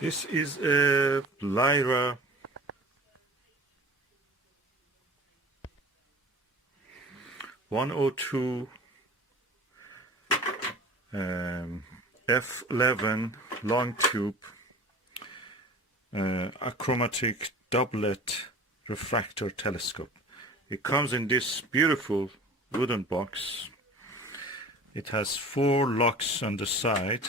This is a Lyra 102 F11 long tube achromatic doublet refractor telescope. It comes in this beautiful wooden box. It has 4 locks on the side,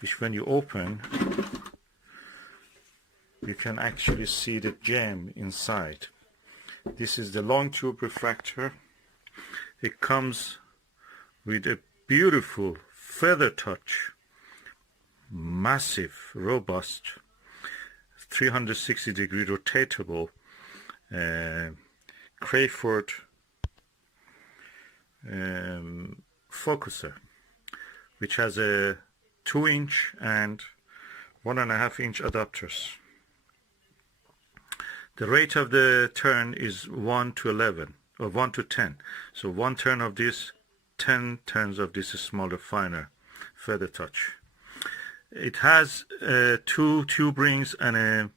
which when you open you can actually see the gem inside. This is the long tube refractor. It comes with a beautiful feather touch, massive, robust, 360-degree rotatable Crayford focuser, which has a 2-inch and 1.5-inch adapters. The rate of the turn is 1 to 11 or 1 to 10. So 1 turn of this, 10 turns of this smaller, finer feather touch. It has 2 tube rings and a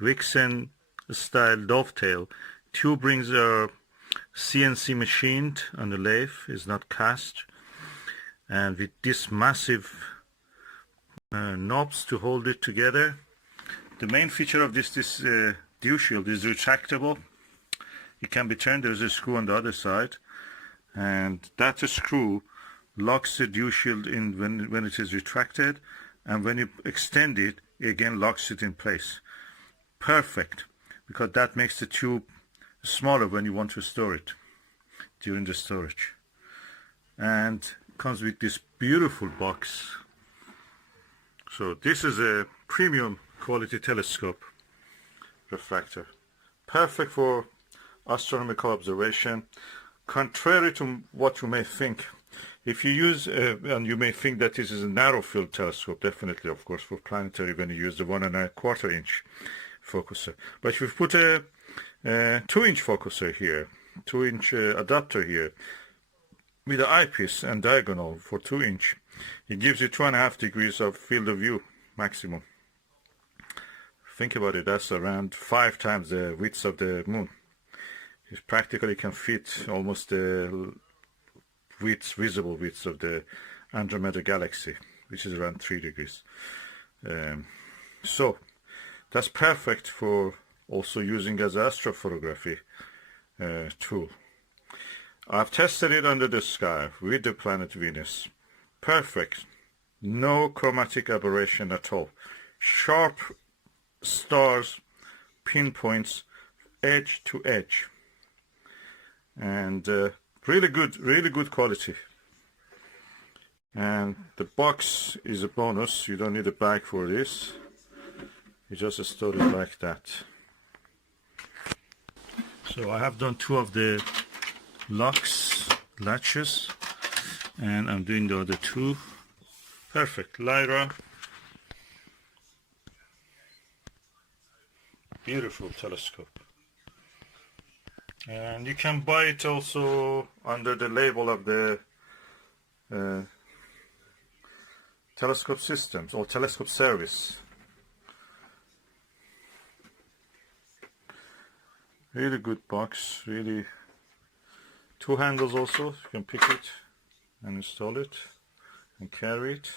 Vixen style dovetail. Tube rings are CNC machined on the lathe, is not cast, and with this massive knobs to hold it together. The main feature of this dew shield is retractable. It can be turned. There's a screw on the other side, and that screw locks the dew shield in when it is retracted, and when you extend it, it again locks it in place. Perfect, because that makes the tube smaller when you want to store it during the storage. And comes with this beautiful box. So this is a premium quality telescope refractor, perfect for astronomical observation. Contrary to what you may think, if you use and you may think that this is a narrow field telescope, definitely, of course, for planetary when you use the 1.25 inch focuser. But if you put a 2-inch focuser here, 2-inch adapter here, with the eyepiece and diagonal for 2-inch, it gives you 2.5 degrees of field of view maximum. Think about it, that's around 5 times the width of the moon. It practically can fit almost the visible width of the Andromeda galaxy, which is around 3 degrees. So that's perfect for also using as an astrophotography tool. I've tested it under the sky with the planet Venus. Perfect. No chromatic aberration at all. Sharp stars, pinpoints, edge to edge. And really good quality. And the box is a bonus. You don't need a bag for this. You just store it like that. So I have done 2 of the latches, and I'm doing the other 2. Perfect. Lyra, beautiful telescope. And you can buy it also under the label of the telescope systems or telescope service. Really good box, really. 2 handles also, you can pick it and install it and carry it.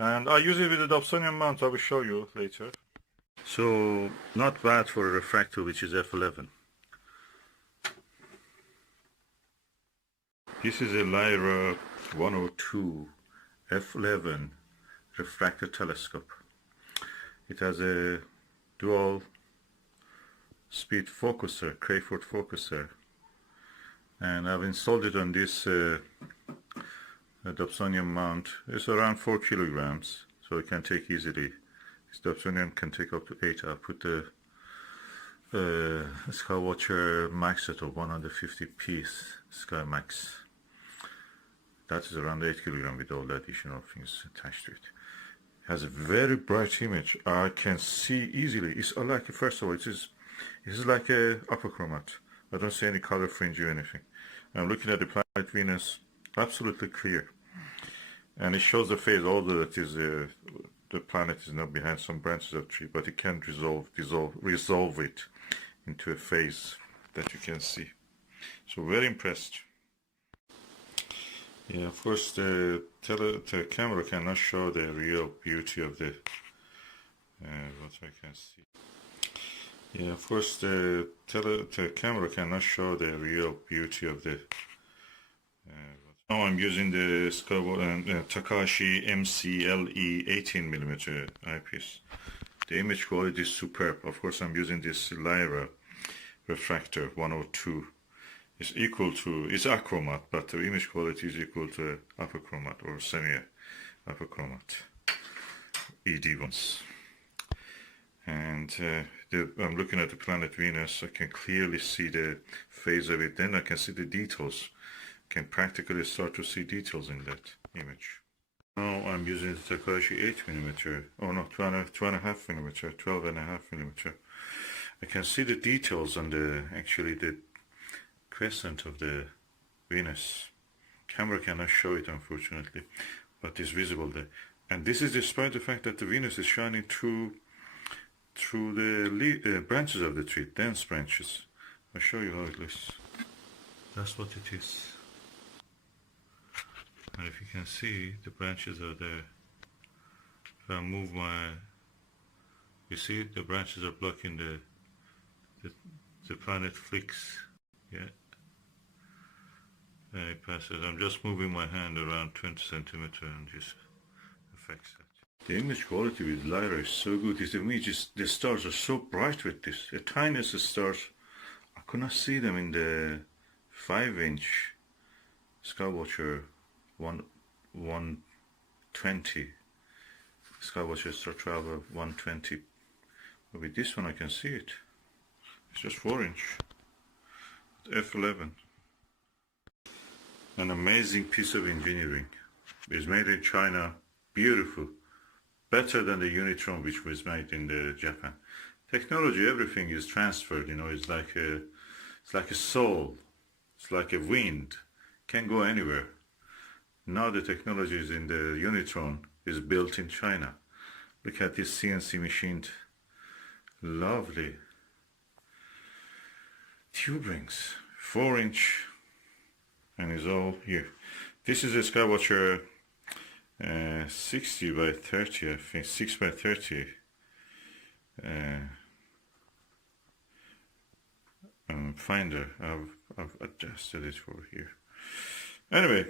And I use it with a Dobsonian mount, I will show you later. So not bad for a refractor which is f11. This is a Lyra 102 f11 refractor telescope. It has a dual speed focuser, Crayford focuser, and I've installed it on this Dobsonian mount. It's around 4 kilograms, so it can take easily. This Dobsonian can take up to 8. I'll put the Skywatcher Max at 150 piece Sky Max. That is around 8 kilograms with all the additional things attached to it. It has a very bright image. I can see easily. It's like, first of all, it is like a upper chromat. I don't see any color fringe or anything. I'm looking at the planet Venus, absolutely clear. And it shows the phase, although it is the planet is not behind some branches of tree, but it can resolve it into a phase that you can see. So very impressed. Yeah, of course the camera cannot show the real beauty of the what I can see. Yeah, of course the camera cannot show the real beauty of the now I'm using the Takashi MCLE 18mm eyepiece. The image quality is superb. Of course I'm using this Lyra Refractor 102. It's achromat, but the image quality is equal to achromat or semi-achromat ED ones. And I'm looking at the planet Venus. I can clearly see the phase of it. Then I can see the details. Can practically start to see details in that image. Now I'm using the Takashi 8mm, oh no, 12.5mm. I can see the details on the crescent of the Venus. Camera cannot show it unfortunately, but it's visible there. And this is despite the fact that the Venus is shining through the branches of the tree, dense branches. I'll show you how it looks. That's what it is. And if you can see, the branches are there. If I move you see the branches are blocking the planet flicks. Yeah. And it passes. I'm just moving my hand around 20 centimeters and just affects that. The image quality with Lyra is so good. The stars are so bright with this. The tiniest stars, I could not see them in the 5-inch Skywatcher 120. Skywatcher Star Traveler 120. But with this one I can see it. It's just 4-inch. F11. An amazing piece of engineering. It's made in China. Beautiful. Better than the Unitron which was made in Japan. Technology, everything is transferred, you know, it's like a soul. It's like a wind. Can go anywhere. Now the technology is in the Unitron is built in China. Look at this CNC machined. Lovely. Tube rings. 4-inch. And it's all here. This is a Skywatcher 60 by 30, I think 6 by 30 finder. I've adjusted it for here. Anyway,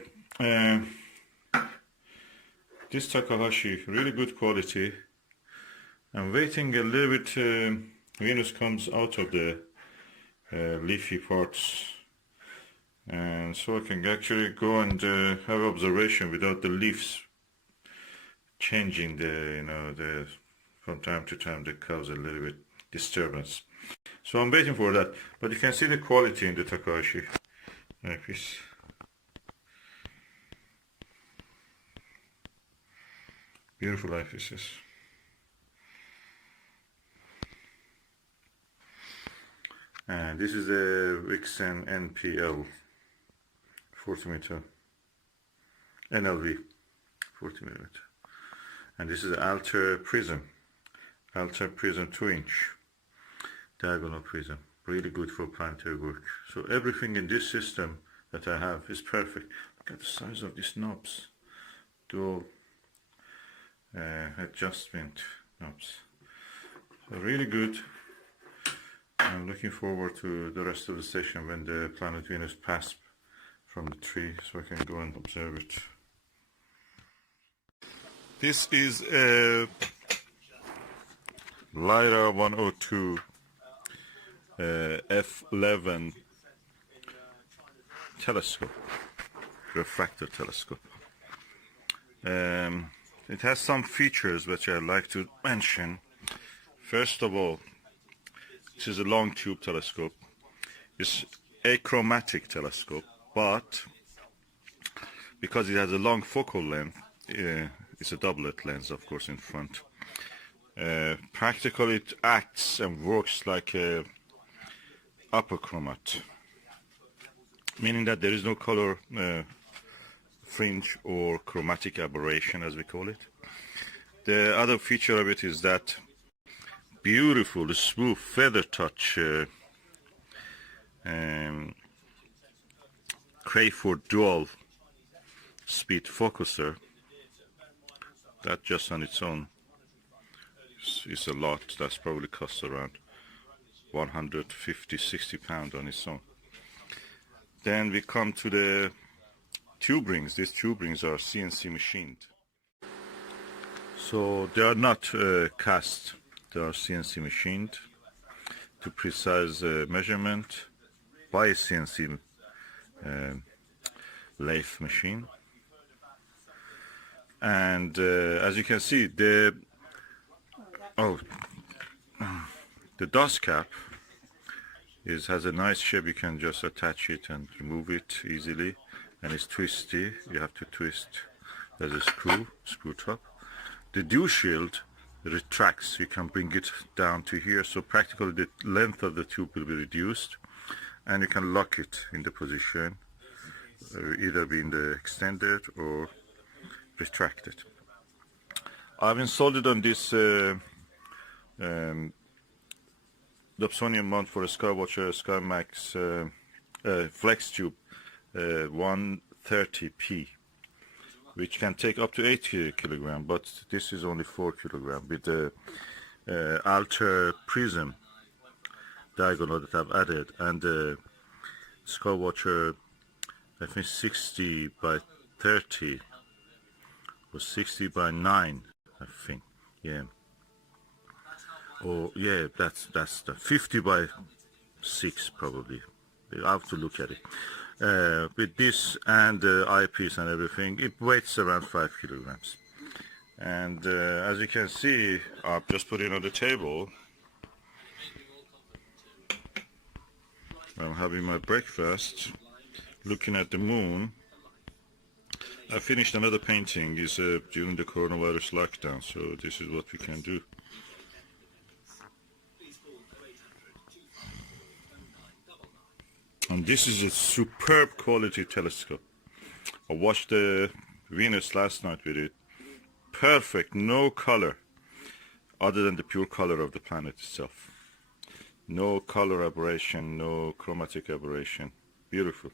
this Takahashi, really good quality. I'm waiting a little bit. Venus comes out of the leafy parts, and so I can actually go and have observation without the leaves changing from time to time that cause a little bit disturbance. So I'm waiting for that, but you can see the quality in the Takahashi eyepiece. Beautiful eyepieces. And this is a Vixen NPL 40mm NLV 40mm. And this is the Alter Prism 2-inch diagonal prism, really good for planetary work. So everything in this system that I have is perfect. Look at the size of these knobs, dual adjustment knobs. So really good. I'm looking forward to the rest of the session when the planet Venus passes from the tree, so I can go and observe it. This is a Lyra 102 F11 telescope, refractor telescope. It has some features which I'd like to mention. First of all, this is a long tube telescope. It's a achromatic telescope, but because it has a long focal length, it's a doublet lens, of course, in front. Practically, it acts and works like a achromat, meaning that there is no color fringe or chromatic aberration, as we call it. The other feature of it is that beautiful, smooth feather touch Crayford dual speed focuser. That just on its own is a lot. That's probably costs around 150–60 pounds on its own. Then we come to the tube rings. These tube rings are CNC machined. So they are not cast, they are CNC machined to precise measurement by a CNC lathe machine. And as you can see, the dust cap has a nice shape. You can just attach it and remove it easily, and it's twisty. You have to twist. There's a screw top. The dew shield retracts. You can bring it down to here, so practically the length of the tube will be reduced, and you can lock it in the position, either being the extended or retracted. I've installed it on this Dobsonian mount for a Skywatcher SkyMax Flex Tube 130p, which can take up to 8 kilogram, but this is only 4 kilogram with the alter prism diagonal that I've added, and the Skywatcher, I think 60 by 30 or 60 by 9, I think, yeah. Or yeah, that's the 50 by 6 probably. I have to look at it. With this and the eyepiece and everything, it weighs around 5 kilograms. And as you can see, I've just put it on the table. I'm having my breakfast, looking at the moon. I finished another painting during the coronavirus lockdown, so this is what we can do. And this is a superb quality telescope. I watched the Venus last night with it. Perfect, no color other than the pure color of the planet itself. No color aberration, no chromatic aberration. Beautiful.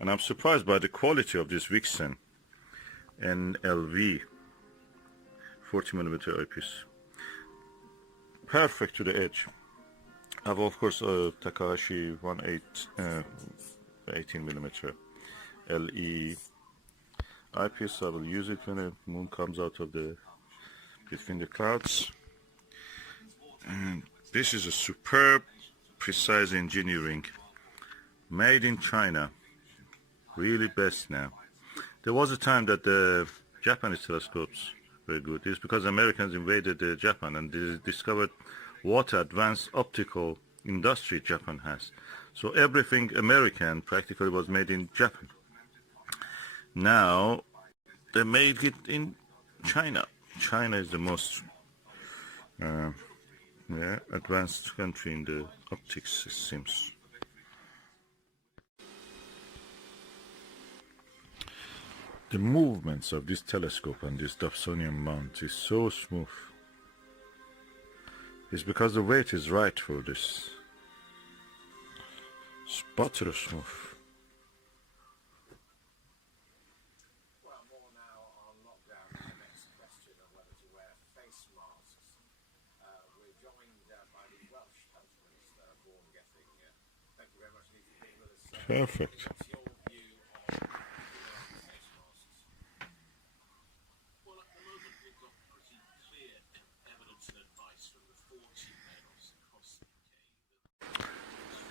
And I'm surprised by the quality of this Vixen NLV 40mm eyepiece. Perfect to the edge. I have of course a Takahashi 18mm LE eyepiece. I will use it when the moon comes out of between the clouds. And this is a superb, precise engineering, made in China. Really best now. There was a time that the Japanese telescopes were good. It's because Americans invaded Japan and they discovered what advanced optical industry Japan has. So everything American practically was made in Japan. Now they made it in China. China is the most advanced country in the optics, it seems. The movements of this telescope and this Dobsonian mount is so smooth. It's because the weight is right for this. It's butter smooth. Well, more now on lockdown. The next question of whether to wear face masks. We're joined by the Welsh Health Minister, Vaughan Gething. Thank you very much indeed for being with us. Perfect. What's your view on face masks? Well, at the moment we've got pretty clear evidence and advice from the 40 mayors across the UK.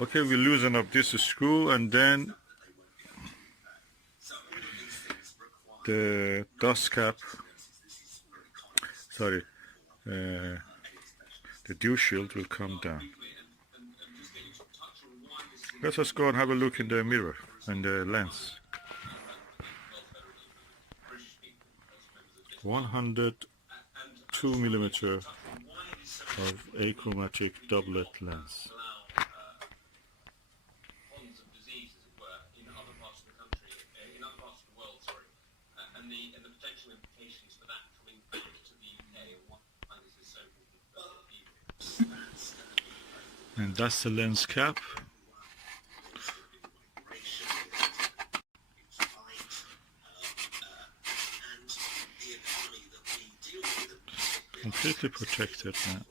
Okay, we loosen up this screw and then the dust cap, the dew shield will come down. Let us go and have a look in the mirror and the lens. 102mm of achromatic doublet lens. And the potential implications for that coming back to the And that's the lens cap. Completely protected now.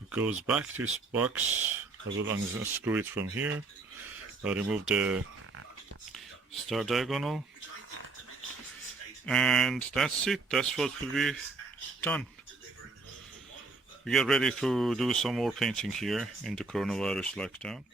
It goes back to its box. I will unscrew it from here. I'll remove the star diagonal. And that's it. That's what will be done. We get ready to do some more painting here in the coronavirus lockdown.